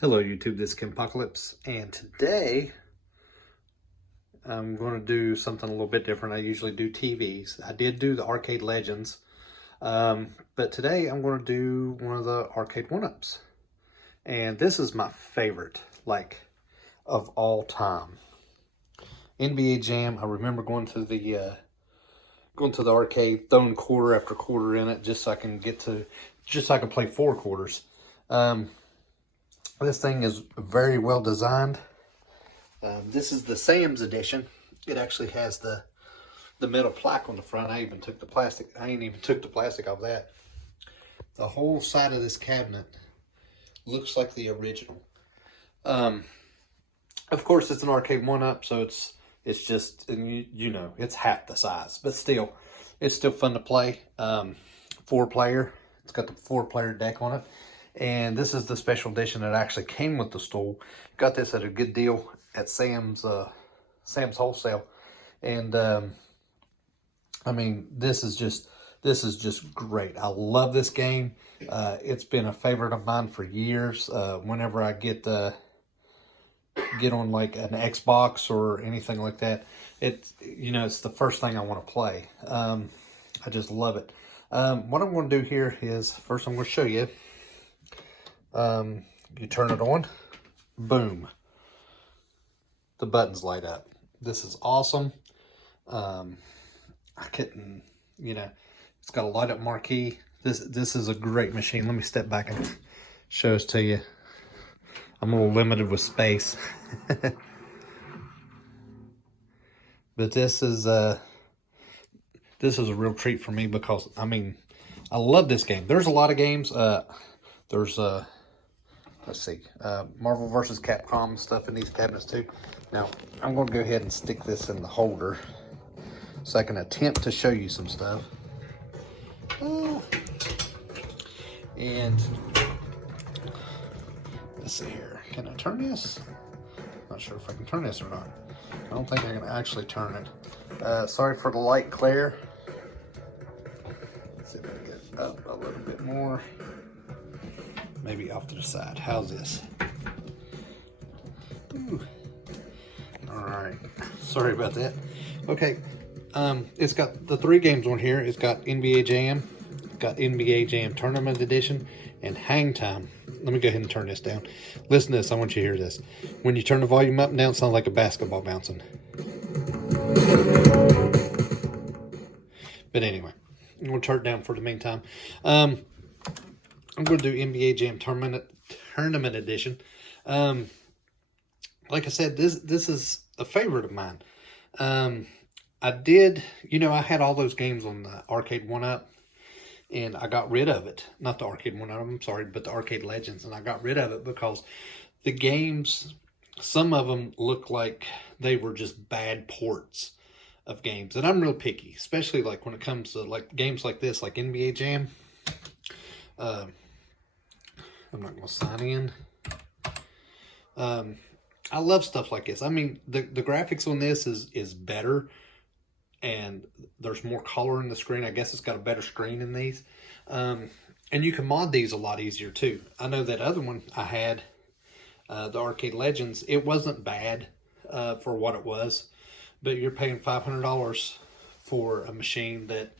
Hello YouTube, this is Apocalypse, and today I'm going to do something a little bit different. I usually do TVs. I did do the Arcade Legends, but today I'm going to do one of the Arcade1ups. And this is my favorite, of all time. NBA Jam. I remember going to the arcade, throwing quarter after quarter in it just so I can play 4 quarters. This thing is very well designed. This is the Sam's edition. It actually has the metal plaque on the front. I ain't even took the plastic off that. The whole side of this cabinet looks like the original. Of course, it's an Arcade1up, so it's just, you know, it's half the size, but still, it's still fun to play. 4-player. It's got the 4-player deck on it. And this is the special edition that actually came with the stool. Got this at a good deal at Sam's Wholesale. And I mean, this is just great. I love this game. It's been a favorite of mine for years. Whenever I get on like an Xbox or anything like that, it's the first thing I want to play. I just love it. What I'm going to do here is, first I'm going to show you. You turn it on, boom, the buttons light up. This is awesome. I couldn't, it's got a light up marquee. This is a great machine. Let me step back and show this to you. I'm a little limited with space. But this is a real treat for me because, I mean, I love this game. There's a lot of games. There's let's see, Marvel vs. Capcom stuff in these cabinets too. Now, I'm going to go ahead and stick this in the holder so I can attempt to show you some stuff. And let's see here. Can I turn this? Not sure if I can turn this or not. I don't think I can actually turn it. Sorry for the light glare. Let's see if I can get it up a little bit more. Maybe off to the side. How's this? Ooh. All right. Sorry about that. Okay. It's got the 3 games on here. It's got NBA Jam, got NBA Jam Tournament Edition, and Hang Time. Let me go ahead and turn this down. Listen to this. I want you to hear this. When you turn the volume up and down, it sounds like a basketball bouncing. But anyway, I'm going to turn it down for the meantime. I'm going to do NBA Jam Tournament Edition. Like I said, this is a favorite of mine. I did, I had all those games on the Arcade1up, and I got rid of it. Not the Arcade1up, I'm sorry, but the Arcade Legends, and I got rid of it because the games, some of them look like they were just bad ports of games. And I'm real picky, especially like when it comes to like games like this, like NBA Jam. I'm not going to sign in. I love stuff like this. I mean, the graphics on this is better, and there's more color in the screen. I guess it's got a better screen in these. And you can mod these a lot easier too. I know that other one I had, the Arcade Legends, it wasn't bad for what it was, but you're paying $500 for a machine that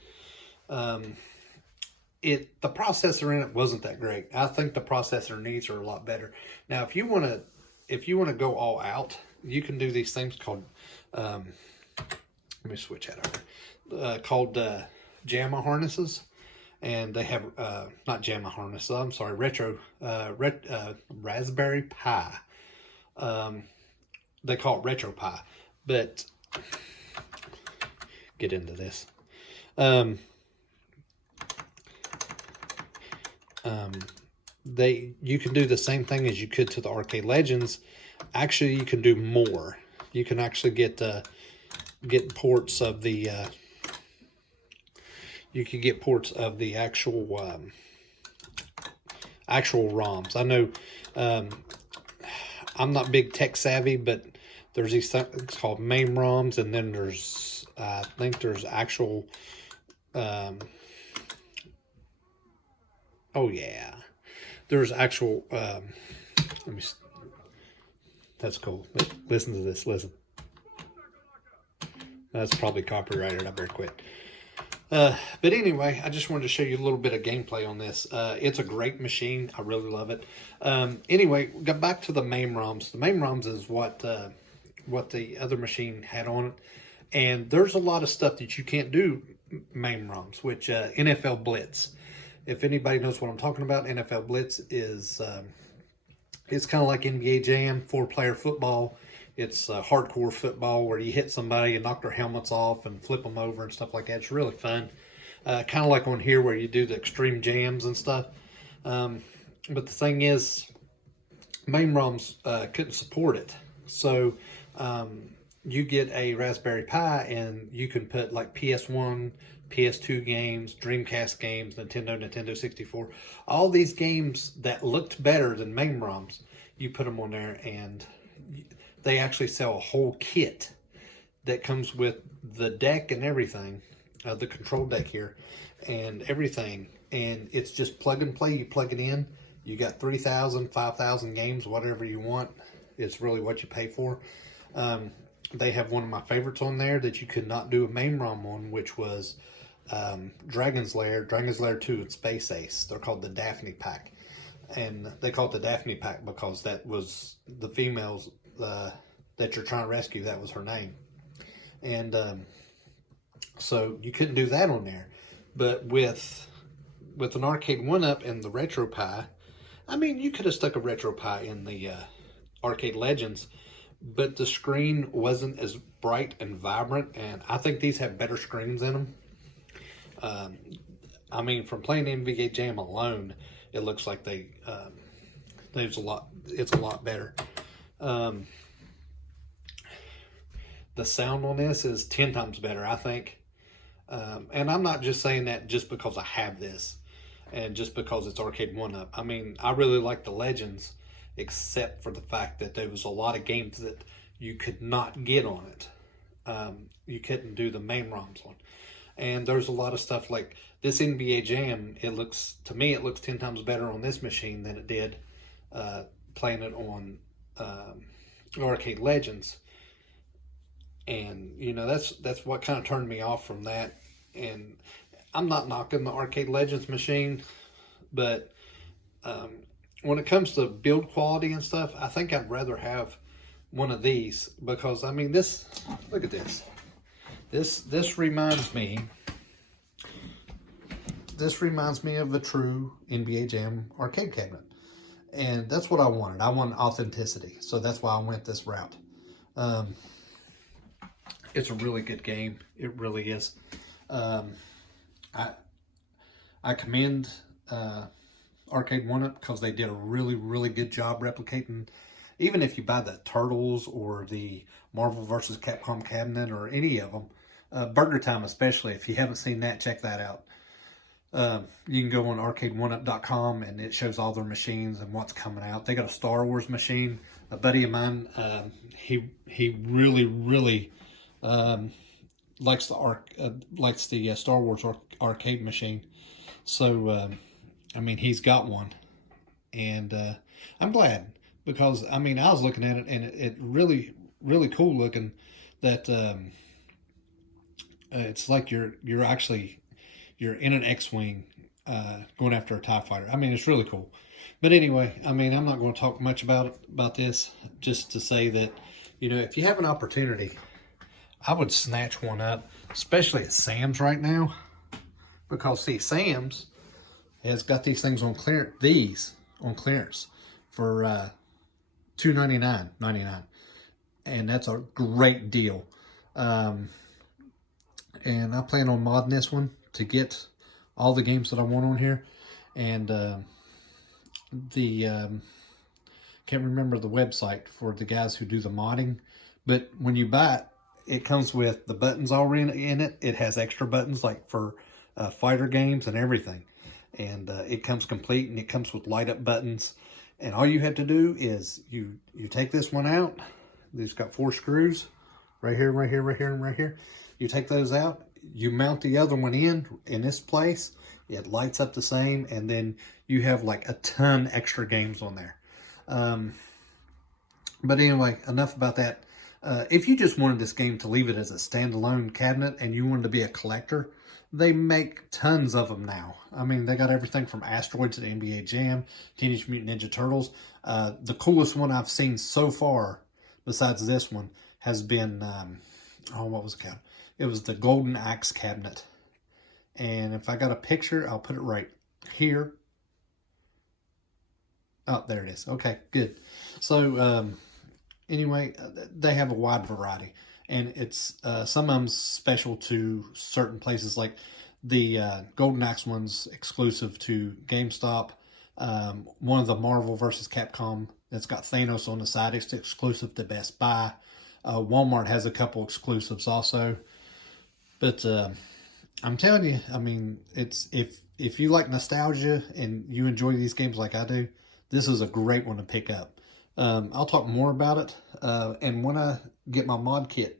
the processor in it wasn't that great. I think the processor needs are a lot better. Now, if you want to go all out, you can do these things called let me switch that over. Called JAMA harnesses, and they have not JAMA harnesses. I'm sorry, Raspberry Pi. They call it Retro Pi, but get into this. You can do the same thing as you could to the Arcade Legends. Actually, you can do more. You can actually get ports of the you can get ports of the actual ROMs. I know I'm not big tech savvy, but there's these things called MAME ROMs, and then there's I think there's actual oh yeah, there's actual Let me. That's cool. Listen to this. Listen. That's probably copyrighted. I better quit. But anyway, I just wanted to show you a little bit of gameplay on this. It's a great machine. I really love it. Anyway, got back to the MAME ROMs. The MAME ROMs is what the other machine had on it. And there's a lot of stuff that you can't do MAME ROMs, which NFL Blitz. If anybody knows what I'm talking about, NFL Blitz is it's kind of like NBA Jam, 4-player football. It's hardcore football where you hit somebody and knock their helmets off and flip them over and stuff like that. It's really fun. Kind of like on here where you do the extreme jams and stuff. But the thing is, MAME ROMs couldn't support it. So you get a Raspberry Pi and you can put like PS1, PS2 games, Dreamcast games, Nintendo 64. All these games that looked better than MAME ROMs, you put them on there, and they actually sell a whole kit that comes with the deck and everything, the control deck here, and everything. And it's just plug and play. You plug it in. You got 3,000, 5,000 games, whatever you want. It's really what you pay for. They have one of my favorites on there that you could not do a MAME ROM on, which was Dragon's Lair 2, and Space Ace. They're called the Daphne Pack. And they call it the Daphne Pack because that was the females that you're trying to rescue. That was her name. And so you couldn't do that on there. But with an Arcade1up and the RetroPie, I mean, you could have stuck a RetroPie in the Arcade Legends, but the screen wasn't as bright and vibrant, and I think these have better screens in them. I mean, from playing NBA Jam alone, it looks like it's a lot better. The sound on this is 10 times better, I think. And I'm not just saying that just because I have this and just because it's Arcade1up. I mean, I really like the Legends, except for the fact that there was a lot of games that you could not get on it. You couldn't do the MAME ROMs on. And there's a lot of stuff like this NBA Jam. To me, it looks 10 times better on this machine than it did playing it on Arcade Legends. And, you know, that's what kind of turned me off from that. And I'm not knocking the Arcade Legends machine, but when it comes to build quality and stuff, I think I'd rather have one of these, because I mean, look at this. This reminds me of a true NBA Jam arcade cabinet. And that's what I wanted. I wanted authenticity. So that's why I went this route. It's a really good game. It really is. I commend Arcade1up because they did a really, really good job replicating. Even if you buy the Turtles or the Marvel vs. Capcom cabinet or any of them, Burger Time especially, if you haven't seen that, check that out. You can go on Arcade1up.com and it shows all their machines and what's coming out. They got a Star Wars machine. A buddy of mine, he really, really likes the Star Wars arcade machine. So I mean, he's got one, and I'm glad, because I mean, I was looking at it and it really, really cool looking. That it's like you're in an X-wing going after a TIE fighter. I mean, it's really cool. But anyway, I mean, I'm not going to talk much about this, just to say that, you know, if you have an opportunity, I would snatch one up, especially at Sam's right now, because see, Sam's has got these things on clearance. For $299.99, and that's a great deal. And I plan on modding this one to get all the games that I want on here. And can't remember the website for the guys who do the modding, but when you buy it, it comes with the buttons already in it. It has extra buttons like for fighter games and everything. And it comes complete, and it comes with light up buttons. And all you have to do is you take this one out. It's got 4 screws right here, right here, right here, and right here. You take those out. You mount the other one in this place. It lights up the same, and then you have like a ton extra games on there. But anyway, enough about that. If you just wanted this game to leave it as a standalone cabinet and you wanted to be a collector, they make tons of them now. I mean, they got everything from Asteroids to NBA Jam, Teenage Mutant Ninja Turtles. The coolest one I've seen so far, besides this one, has been, what was it called? It was the Golden Axe cabinet. And if I got a picture, I'll put it right here. Oh, there it is. Okay, good. So, anyway, they have a wide variety. And it's some of them special to certain places. Like the Golden Axe one's exclusive to GameStop. One of the Marvel vs. Capcom that's got Thanos on the side, it's exclusive to Best Buy. Walmart has a couple exclusives also. But I'm telling you, I mean, it's if you like nostalgia and you enjoy these games like I do, this is a great one to pick up. I'll talk more about it. And when I get my mod kit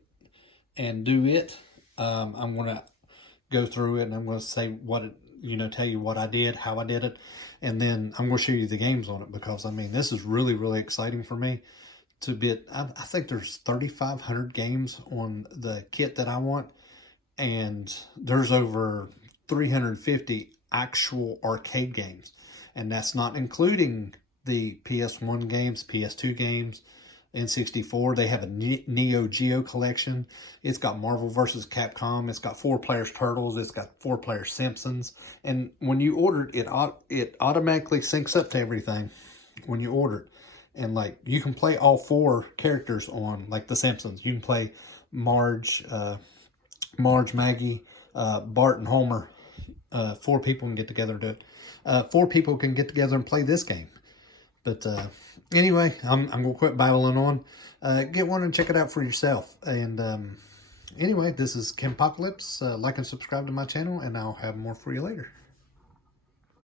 and do it, I'm going to go through it and I'm going to say what it, tell you what I did, how I did it. And then I'm going to show you the games on it because, I mean, this is really, really exciting for me to be. I think there's 3,500 games on the kit that I want. And there's over 350 actual arcade games. And that's not including the PS1 games, PS2 games, N64. They have a Neo Geo collection. It's got Marvel vs. Capcom. It's got 4-player Turtles. It's got 4-player Simpsons. And when you order it, it automatically syncs up to everything when you order it. And like you can play all 4 characters on like the Simpsons. You can play Marge, Maggie, Bart, and Homer. 4 people can get together and do it. 4 people can get together and play this game. But anyway, I'm going to quit babbling on. Get one and check it out for yourself. And anyway, this is Apocalypse. Like and subscribe to my channel, and I'll have more for you later.